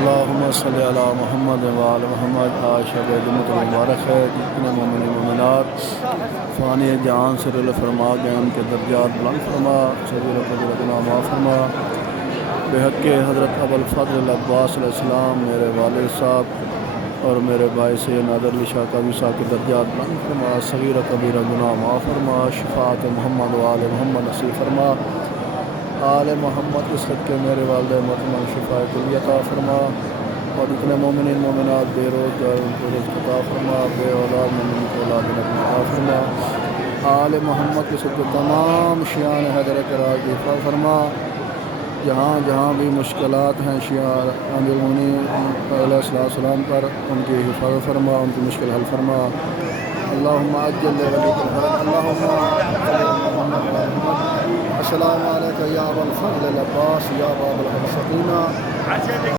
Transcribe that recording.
अल्लाहुम्मा सल्लि अला मुहम्मद व आल मुहम्मद। आज शब जुम्मतुल मुबारक है। जितने मोमिन मोमिनात फ़ानी जान से रुल फरमा गए उनके दर्जात बुलंद फरमा, सगीर कबीर गुनाह माफ़ फरमा। बेहक़ हज़रत अबुल फ़ज़ल अब्बास अलैहिस्सलाम मेरे वालिद साहब और मेरे भाई सैयद नादर अली शाह काज़ी साहब के दर्जात बुलंद फरमा, सगीर कबीर गुनाह माफ़ फरमा। शफ़ाअत मोहम्मद व आल मोहम्मद नसीब फरमा। आल मोहम्मद के सदक़े मेरे वालिद मोहतरम शिफ़ाए कुल्ली अता फरमा। और जितने मोमिन मोमिनात बेरोज़गार उनको रिज़्क़ अता फरमा, बे औलाद मोमिन को औलाद अता फरमा। आल मोहम्मद के सदक़े तमाम शियान हैदर करार की हिफ़ाज़त फरमा। जहाँ जहाँ भी मुश्किलात हैं शिया अमीरुल मोमिनीन अलैहिस्सलाम पर, उनकी हिफ़ाज़त फरमा, उनकी मुश्किल हल फरमा। अल्लाहुम्मा अज्जिल वलीकल फ़रज। अल्लाहुम्मा अस्सलामु अलैका या अबल फ़ज़ल अब्बास या बाबल मुस्तक़ीम।